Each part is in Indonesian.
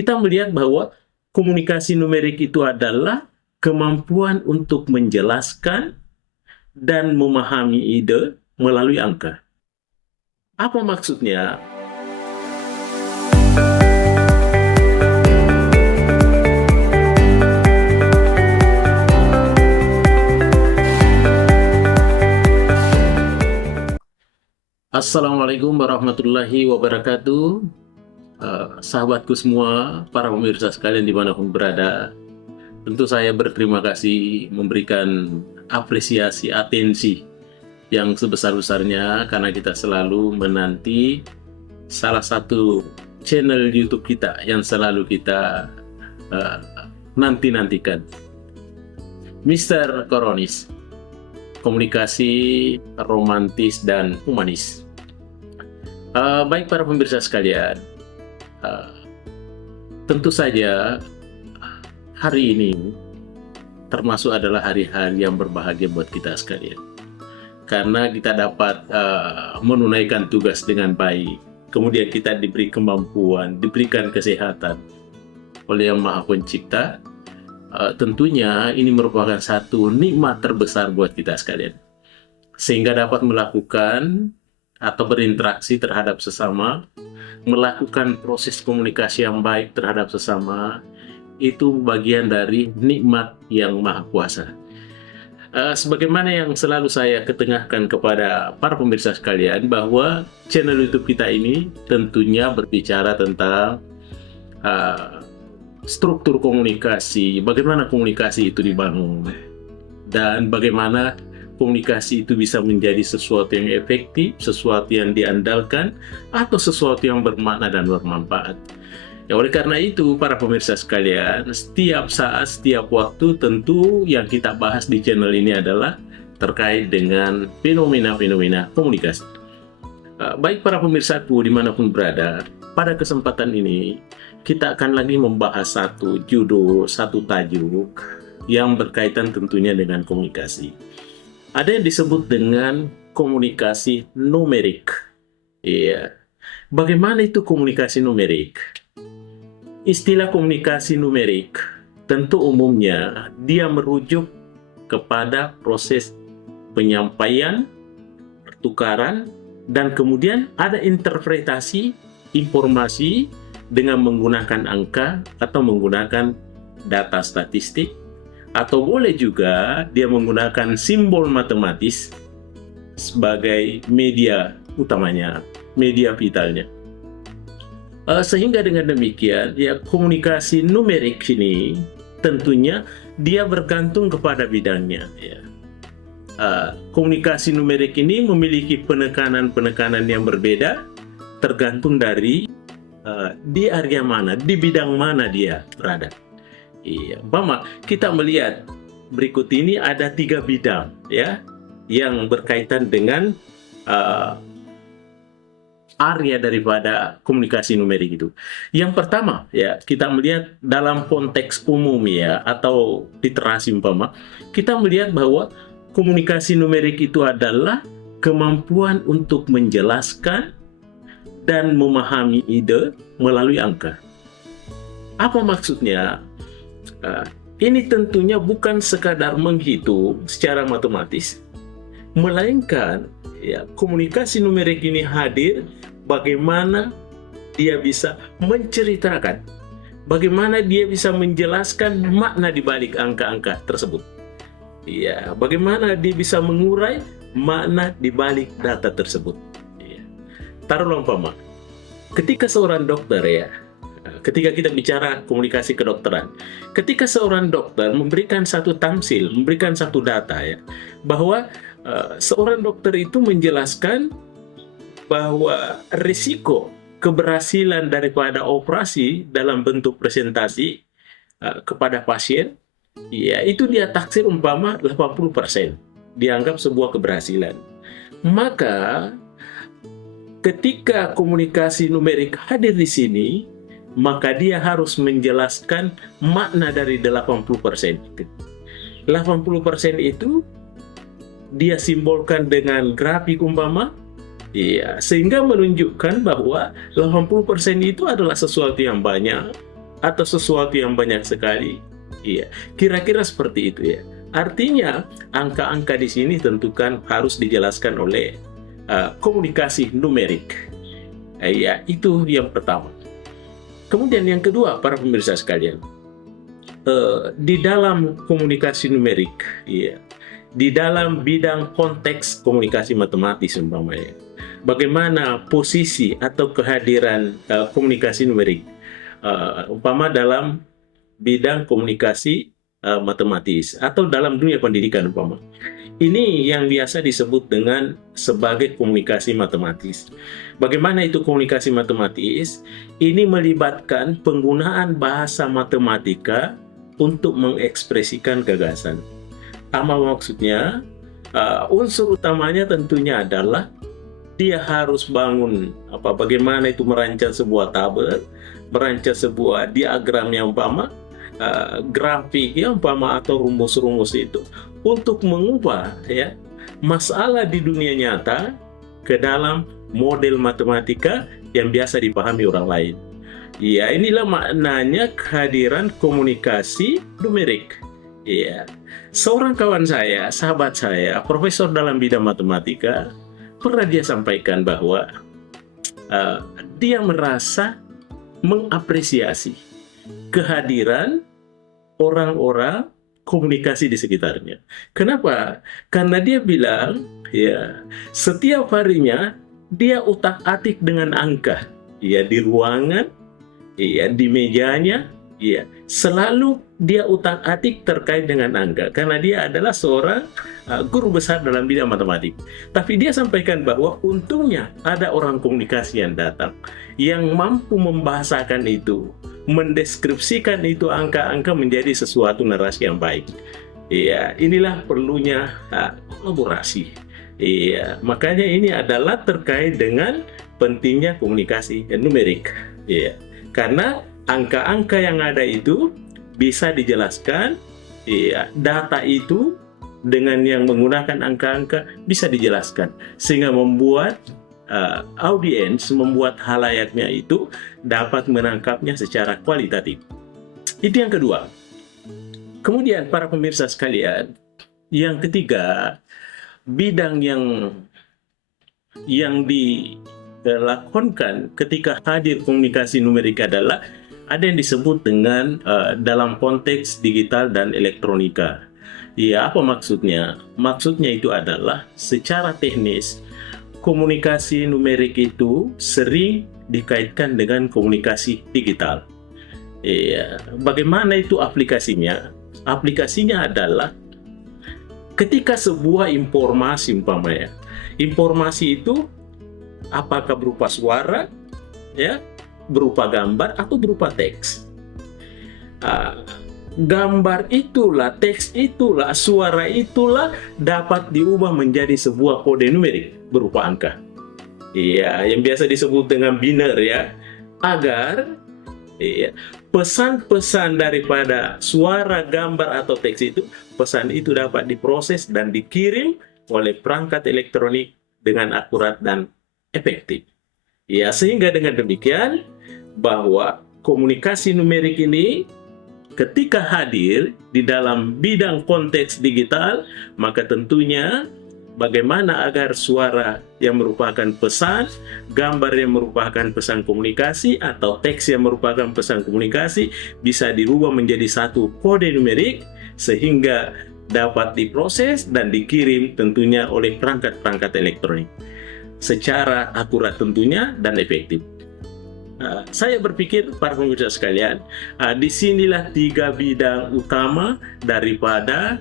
kita melihat bahwa komunikasi numerik itu adalah kemampuan untuk menjelaskan dan memahami ide melalui angka. Apa maksudnya? Assalamualaikum warahmatullahi wabarakatuh. Sahabatku semua, para pemirsa sekalian dimanapun berada, tentu saya berterima kasih memberikan apresiasi, atensi yang sebesar-besarnya karena kita selalu menanti salah satu channel YouTube kita yang selalu kita nanti-nantikan, Mr. Koronis, komunikasi romantis dan humanis. Baik para pemirsa sekalian, tentu saja hari ini termasuk adalah hari-hari yang berbahagia buat kita sekalian, karena kita dapat menunaikan tugas dengan baik, kemudian kita diberi kemampuan, diberikan kesehatan oleh Yang Maha Pencipta. Tentunya ini merupakan satu nikmat terbesar buat kita sekalian, sehingga dapat melakukan atau berinteraksi terhadap sesama, melakukan proses komunikasi yang baik terhadap sesama, itu bagian dari nikmat Yang Maha Kuasa. Sebagaimana yang selalu saya ketengahkan kepada para pemirsa sekalian, bahwa channel YouTube kita ini tentunya berbicara tentang struktur komunikasi, bagaimana komunikasi itu dibangun, dan bagaimana komunikasi itu bisa menjadi sesuatu yang efektif, sesuatu yang diandalkan, atau sesuatu yang bermakna dan bermanfaat. Ya, oleh karena itu, para pemirsa sekalian, setiap saat, setiap waktu, tentu yang kita bahas di channel ini adalah terkait dengan fenomena-fenomena komunikasi. Baik para pemirsaku dimanapun berada, pada kesempatan ini, kita akan lagi membahas satu judul, satu tajuk yang berkaitan tentunya dengan komunikasi. Ada yang disebut dengan komunikasi numerik. Iya. Bagaimana itu komunikasi numerik? Istilah komunikasi numerik tentu umumnya dia merujuk kepada proses penyampaian, pertukaran, dan kemudian ada interpretasi informasi dengan menggunakan angka atau menggunakan data statistik, atau boleh juga dia menggunakan simbol matematis sebagai media utamanya, media vitalnya. Sehingga dengan demikian, ya, komunikasi numerik ini tentunya dia bergantung kepada bidangnya. Ya. Komunikasi numerik ini memiliki penekanan-penekanan yang berbeda tergantung dari di area mana, di bidang mana dia berada. Iya, umpama kita melihat berikut ini ada 3 bidang ya yang berkaitan dengan area daripada komunikasi numerik itu. Yang pertama ya, kita melihat dalam konteks umum ya, atau literasi umpama, kita melihat bahwa komunikasi numerik itu adalah kemampuan untuk menjelaskan dan memahami ide melalui angka. Apa maksudnya? Ini tentunya bukan sekadar menghitung secara matematis, melainkan ya, komunikasi numerik ini hadir bagaimana dia bisa menceritakan, bagaimana dia bisa menjelaskan makna di balik angka-angka tersebut. Ya, bagaimana dia bisa mengurai makna di balik data tersebut. Ya. Taruhlah umpama, ketika seorang dokter ya, ketika kita bicara komunikasi kedokteran, ketika seorang dokter memberikan satu tamsil, memberikan satu data ya, bahwa seorang dokter itu menjelaskan bahwa risiko keberhasilan daripada operasi dalam bentuk presentasi kepada pasien, ya itu dia taksir umpama 80%, dianggap sebuah keberhasilan. Maka ketika komunikasi numerik hadir di sini, maka dia harus menjelaskan makna dari 80% itu. 80% itu dia simbolkan dengan grafik umpama, ya, sehingga menunjukkan bahwa 80% itu adalah sesuatu yang banyak, atau sesuatu yang banyak sekali. Iya, kira-kira seperti itu ya. Artinya angka-angka di sini tentukan harus dijelaskan oleh komunikasi numerik. Ya, itu yang pertama. Kemudian yang kedua, para pemirsa sekalian, di dalam komunikasi numerik, ya, di dalam bidang konteks komunikasi matematis umpamanya, bagaimana posisi atau kehadiran komunikasi numerik, umpama dalam bidang komunikasi matematis atau dalam dunia pendidikan umpama. Ini yang biasa disebut dengan sebagai komunikasi matematis. Bagaimana itu komunikasi matematis? Ini melibatkan penggunaan bahasa matematika untuk mengekspresikan gagasan. Apa maksudnya? Unsur utamanya tentunya adalah dia harus bangun bagaimana itu merancang sebuah tabel, merancang sebuah diagram yang umpama, grafik yang umpama atau rumus-rumus itu untuk mengubah ya masalah di dunia nyata ke dalam model matematika yang biasa dipahami orang lain. Ya, inilah maknanya kehadiran komunikasi numerik. Ya, seorang kawan saya, sahabat saya, profesor dalam bidang matematika, pernah dia sampaikan bahwa dia merasa mengapresiasi kehadiran orang-orang komunikasi di sekitarnya. Kenapa? Karena dia bilang, ya, setiap harinya dia utak-atik dengan angka, ya, di ruangan, ya, di mejanya, ya, selalu dia utak-atik terkait dengan angka, karena dia adalah seorang guru besar dalam bidang matematik. Tapi dia sampaikan bahwa untungnya ada orang komunikasi yang datang, yang mampu membahasakan itu, mendeskripsikan itu angka-angka menjadi sesuatu narasi yang baik. Iya, inilah perlunya kolaborasi. Iya, makanya ini adalah terkait dengan pentingnya komunikasi numerik. Iya, karena angka-angka yang ada itu bisa dijelaskan. Iya, data itu dengan yang menggunakan angka-angka bisa dijelaskan sehingga membuat audiens, membuat halayaknya itu dapat menangkapnya secara kualitatif. Itu yang kedua. Kemudian para pemirsa sekalian, yang ketiga, bidang yang dilakukan ketika hadir komunikasi numerik adalah ada yang disebut dengan dalam konteks digital dan elektronika. Ya, apa maksudnya? Maksudnya itu adalah secara teknis komunikasi numerik itu sering dikaitkan dengan komunikasi digital. Ya, bagaimana itu aplikasinya? Aplikasinya adalah ketika sebuah informasi umpamanya, informasi itu apakah berupa suara, ya, berupa gambar atau berupa teks. Gambar itulah, teks itulah, suara itulah dapat diubah menjadi sebuah kode numerik berupa angka. Iya, yang biasa disebut dengan biner ya. Agar pesan-pesan daripada suara, gambar atau teks itu, pesan itu dapat diproses dan dikirim oleh perangkat elektronik dengan akurat dan efektif. Ya, sehingga dengan demikian bahwa komunikasi numerik ini ketika hadir di dalam bidang konteks digital, maka tentunya bagaimana agar suara yang merupakan pesan, gambar yang merupakan pesan komunikasi, atau teks yang merupakan pesan komunikasi bisa dirubah menjadi satu kode numerik sehingga dapat diproses dan dikirim tentunya oleh perangkat-perangkat elektronik secara akurat tentunya dan efektif. Saya berpikir para pemirsa sekalian, disinilah tiga bidang utama daripada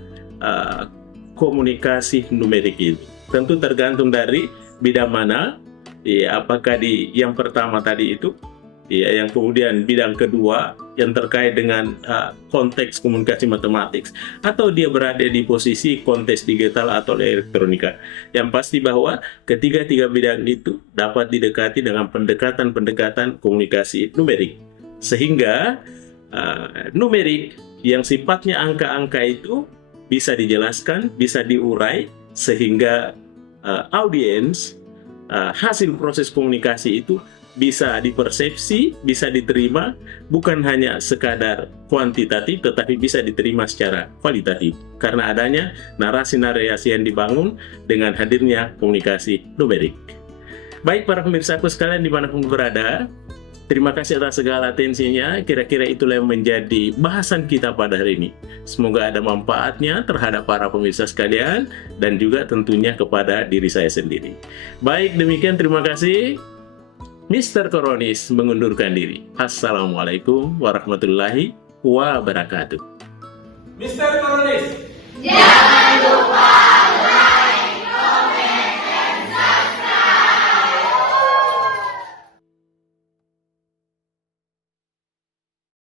komunikasi numerik itu. Tentu tergantung dari bidang mana, ya, apakah di yang pertama tadi itu, ya, yang kemudian bidang kedua yang terkait dengan konteks komunikasi matematik, atau dia berada di posisi konteks digital atau elektronika. Yang pasti bahwa ketiga-tiga bidang itu dapat didekati dengan pendekatan-pendekatan komunikasi numerik. Sehingga numerik yang sifatnya angka-angka itu bisa dijelaskan, bisa diurai, sehingga audiens, hasil proses komunikasi itu bisa dipersepsi, bisa diterima, bukan hanya sekadar kuantitatif, tetapi bisa diterima secara kualitatif. Karena adanya narasi-narasi yang dibangun dengan hadirnya komunikasi numerik. Baik para pemirsaku sekalian dimanapun berada, terima kasih atas segala atensinya. Kira-kira itulah yang menjadi bahasan kita pada hari ini. Semoga ada manfaatnya terhadap para pemirsa sekalian dan juga tentunya kepada diri saya sendiri. Baik, demikian terima kasih. Mr. Koronis mengundurkan diri. Assalamualaikum warahmatullahi wabarakatuh. Mr. Koronis, jangan lupa